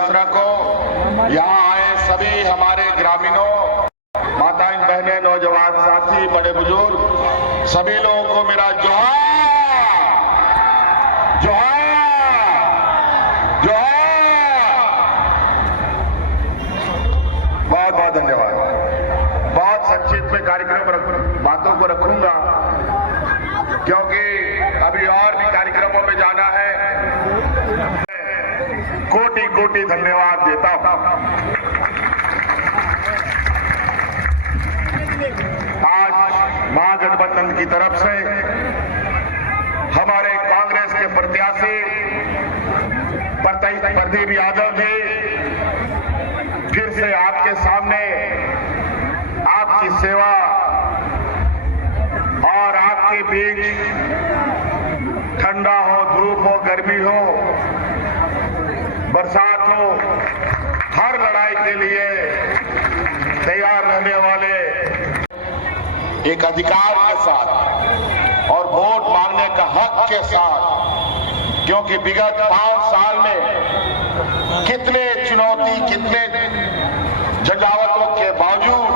मिश्रा को, यहाँ आए सभी हमारे ग्रामीणों, माताएं, बहनें, नौजवान साथी, बड़े बुजुर्ग, सभी लोगों को मेरा जोहार, जोहार, जोहार। बहुत बहुत धन्यवाद। बहुत संक्षिप्त में कार्यक्रम बातों को रखूंगा क्योंकि अभी और भी कार्यक्रमों में जाना है। कोटि कोटि धन्यवाद देता हूं। आज महागठबंधन की तरफ से हमारे कांग्रेस के प्रत्याशी प्रदीप यादव जी फिर से आपके सामने आपकी सेवा और आपके बीच ठंडा हो, धूप हो, गर्मी हो, बरसात हो, हर लड़ाई के लिए तैयार रहने वाले, एक अधिकार के साथ और वोट मांगने का हक के साथ, क्योंकि विगत 5 साल में कितने चुनौती, कितने झंझावातों के बावजूद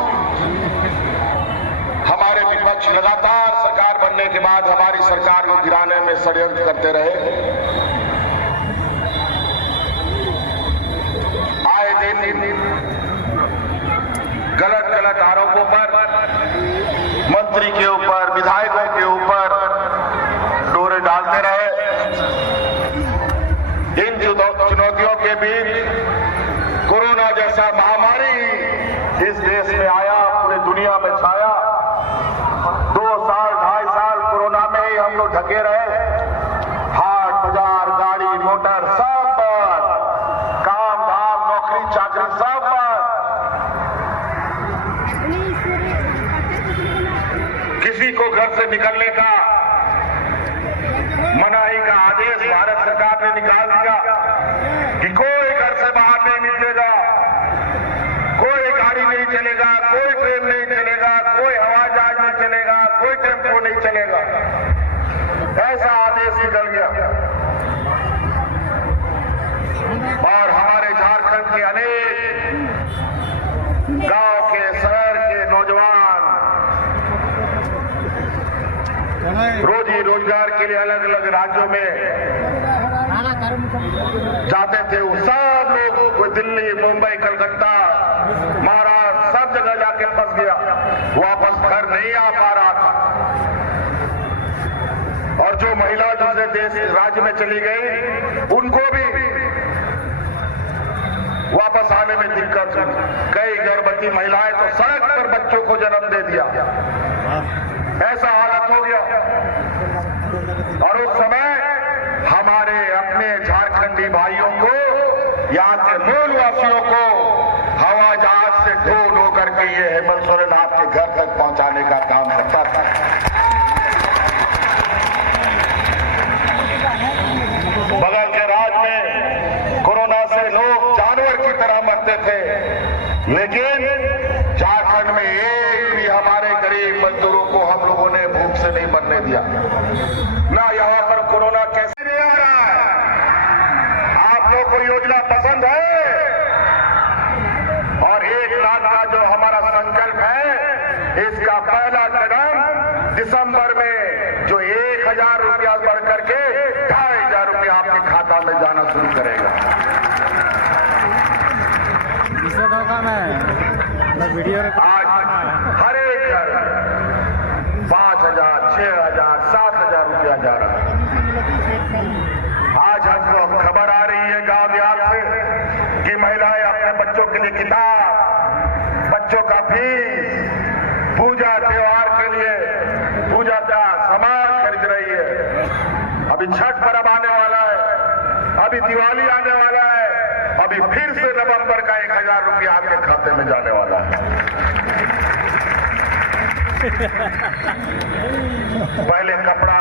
हमारे विपक्ष लगातार सरकार बनने के बाद हमारी सरकार को गिराने में षड्यंत्र करते रहे। आए दिन गलत गलत आरोपों पर मंत्री के ऊपर, विधायकों के ऊपर डोरे डालते रहे। इन चुनौतियों के बीच कोरोना जैसा महामारी इस देश में आया, पूरी दुनिया में छाया। 2 साल, 2.5 साल कोरोना में ही हम लोग ढके रहे। हाट बाजार, गाड़ी मोटर सब बंद, काम धाम, नौकरी चाकरी सब बंद। किसी को घर से निकलने का मनाही का आदेश भारत सरकार ने निकाल दिया कि कोई घर से बाहर नहीं निकलेगा, कोई गाड़ी नहीं चलेगा, कोई ट्रेन नहीं चलेगा, कोई हवाई जहाज नहीं चलेगा, कोई टेम्पो नहीं चलेगा। ऐसा आदेश निकल गया। और हमारे झारखंड के अनेक गांव के, शहर के नौजवान रोजी रोजगार के लिए अलग अलग राज्यों में जाते थे। वो सब लोग दिल्ली, मुंबई, कलकत्ता, महाराष्ट्र सब जगह जाके फंस गया, वापस घर नहीं आ पा रहा था। और जो महिला दूसरे देश राज्य में चली गई, उनको भी वापस आने में दिक्कत हुई। कई गर्भवती महिलाएं तो सड़क पर बच्चों को जन्म दे दिया। ऐसा हालत हो गया। और उस समय हमारे अपने झारखंडी भाइयों को, यहाँ के मूल वासियों को हवाई जहाज से ढो करके ये हेमंत सोरेन आपके घर तक पहुंचाने का काम करता था। बगल के राज्य में कोरोना से लोग जानवर की तरह मरते थे, लेकिन झारखंड में एक भी हमारे गरीब मजदूरों को हम लोगों ने भूख से नहीं मरने दिया। ना यहाँ पर कोरोना कैसे नहीं आ रहा है। आप लोगों को योजना पसंद है? और 1 लाख का जो हमारा संकल्प है, इसका पहला कदम दिसंबर में जो 1000 रुपया बढ़ करके 2500 रुपया आपके खाता में जाना शुरू करेगा। आज हर एक घर 5000, 6000, 7000 रुपया जा रहा है। आज हमको खबर आ रही है गांव देहात से कि महिलाएं अपने बच्चों के लिए किताब, बच्चों का फीस, पूजा त्योहार के लिए पूजा का सामान खरीद रही है। अभी छठ पर्व आने वाला है, अभी दिवाली आने वाला है, अभी फिर से नवंबर का 1000 रुपया आपके खाते में जाने वाला है। पहले कपड़ा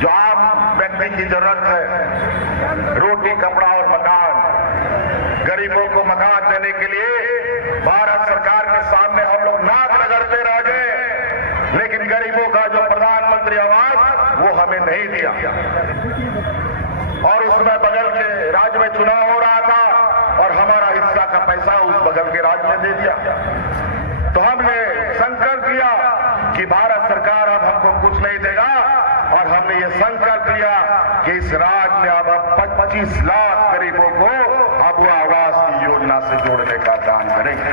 जो आम व्यक्ति की जरूरत है, रोटी, कपड़ा और मकान, गरीबों को मकान देने के लिए भारत सरकार के सामने हम लोग नाक रगड़ते रह गए, लेकिन गरीबों का जो प्रधानमंत्री आवास वो हमें नहीं दिया। और उस समय बगल के राज्य में चुनाव हो रहा था और हमारा हिस्सा का पैसा उस बगल के राज्य में दे दिया। तो हमने संकल्प लिया कि भारत सरकार अब हमको कुछ नहीं देगा और हमने ये संकल्प लिया कि इस राज्य में अब 25 लाख गरीबों को अब आवास की योजना से जोड़ने का काम करेंगे।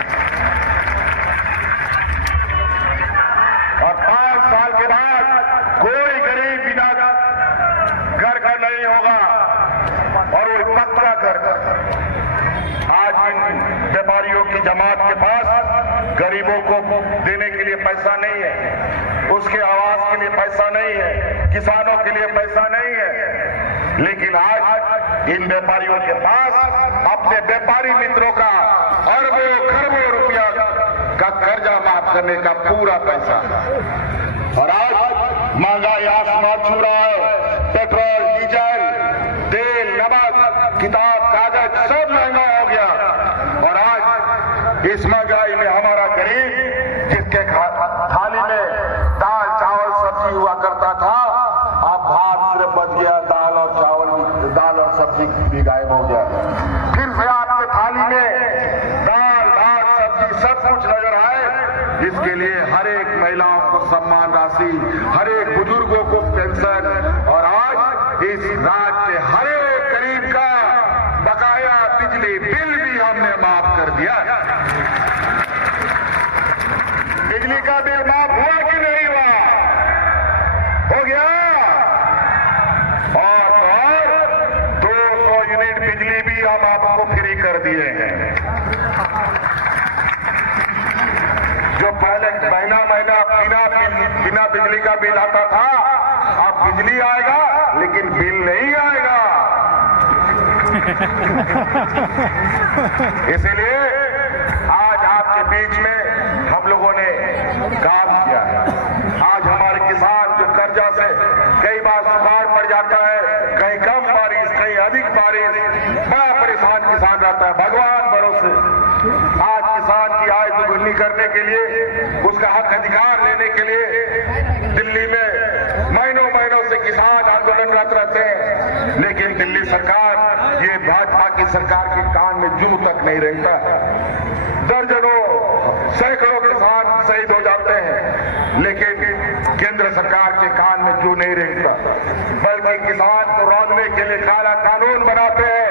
और 5 साल के बाद कोई गरीब बिना घर का नहीं होगा और वो पक्का घर का। आज इन व्यापारियों की जमात के पास गरीबों को देने के लिए पैसा नहीं है, उसके आवास के लिए पैसा नहीं है, किसानों के लिए पैसा नहीं है, लेकिन आज इन व्यापारियों के पास अपने व्यापारी मित्रों का अरबों खरबों रुपया का कर्जा माफ करने का पूरा पैसा। और आज महंगाई आसमान छू रहा है, पेट्रोल, डीजल, तेल, नमक, किताब, कागज सब महंगा हो गया। और आज इस महंगाई में हमारा गरीब जिसके थाली में दाल चावल सब्जी हुआ करता था, अब भात सिर्फ बच गया, दाल और सब्जी भी गायब हो गया। फिर से आपके थाली में दाल भात सब्जी सब कुछ नजर आए। इसके लिए हर एक महिलाओं को सम्मान राशि, हर एक बुजुर्गों को पेंशन, और आज इस राज्य के हर एक गरीब का बकाया बिजली बिल भी हमने माफ कर दिया। बिजली का बिल माफ हुआ कि नहीं हुआ? हो गया। और 200 यूनिट बिजली भी हम आपको फ्री कर दिए हैं। जो पहले महीना बिना बिजली का बिल आता था, अब बिजली आएगा लेकिन बिल नहीं आएगा। इसीलिए आज आपके बीच में हम लोगों ने काम किया है। आज हमारे किसान जो कर्जा से कई बार सुखाड़ पड़ जाता है, कहीं कम बारिश कहीं अधिक बारिश, बड़ा परेशान किसान रहता है। भगवान भरोसे आज किसान की आय दुगुनी करने के लिए, उसका हक अधिकार लेने के लिए दिल्ली में महीनों से किसान आंदोलनरत रहते हैं, लेकिन दिल्ली सरकार, ये भाजपा की सरकार के कान में जू तक नहीं रहता है। दर्जनों सैकड़ों किसान शहीद हो जाते हैं, लेकिन केंद्र सरकार के कान में जू नहीं रहता, बल्कि किसान को रौंदने के लिए काला कानून बनाते हैं।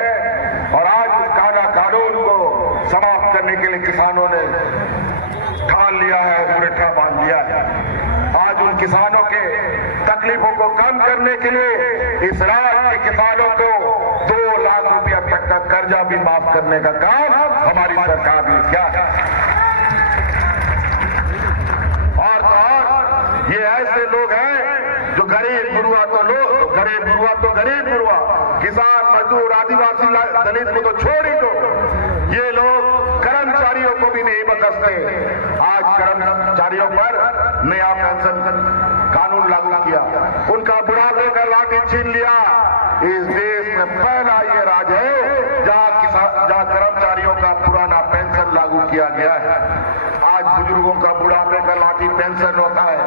और आज उस काला कानून को समाप्त करने के लिए किसानों ने ठान लिया है, मुरठा बांध लिया है। आज उन किसानों के तकलीफों को कम करने के लिए इस राज्य के किसानों को 2 लाख रुपया तक का कर्जा भी माफ करने का काम हमारी सरकार ने किया है। और ये ऐसे लोग हैं जो गरीब गुरुआ तो गरीब गुरुआ, किसान मजदूर आदिवासी दलित को तो छोड़ ही दो, ये लोग कर्मचारियों को भी नहीं बख्शते। आज कर्मचारियों पर नया पेंशन कानून लागू किया, उनका बुढ़ापे का लाठी छीन लिया। इस देश में पहला ये राज्य है जहां कर्मचारियों का पुराना पेंशन लागू किया गया है। आज बुजुर्गों का बुढ़ापे का लाठी पेंशन होता है।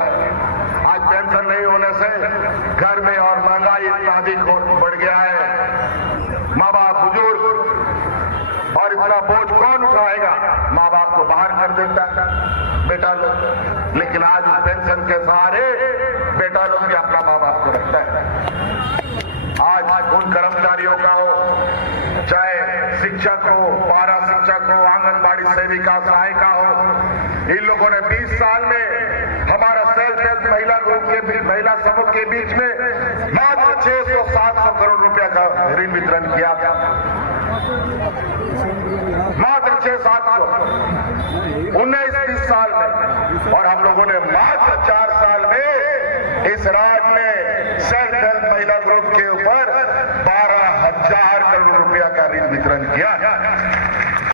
आज पेंशन नहीं होने से घर में और महंगाई इतना अधिक बढ़ गया है। माँ बाप बुजुर्ग, और इतना बोझ कौन उठाएगा? माँ बाप को बाहर कर देता है बेटा लोग, लेकिन आज उस पेंशन के सहारे बेटा लोग भी अपना माँ बाप को रखता है। आज उन कर्मचारियों का हो, चाहे शिक्षक हो, पारा शिक्षक हो, आंगनबाड़ी सेविका, सहायिका हो, इन लोगों ने 20 साल में हमारा सेल्फ हेल्प महिला ग्रुप के महिला समूह के बीच में मात्र 600-700 करोड़ रुपया का ऋण वितरण किया था। मात्र 600-700 19-20 साल में, और हम लोगों ने मात्र 4 साल में इस राज्य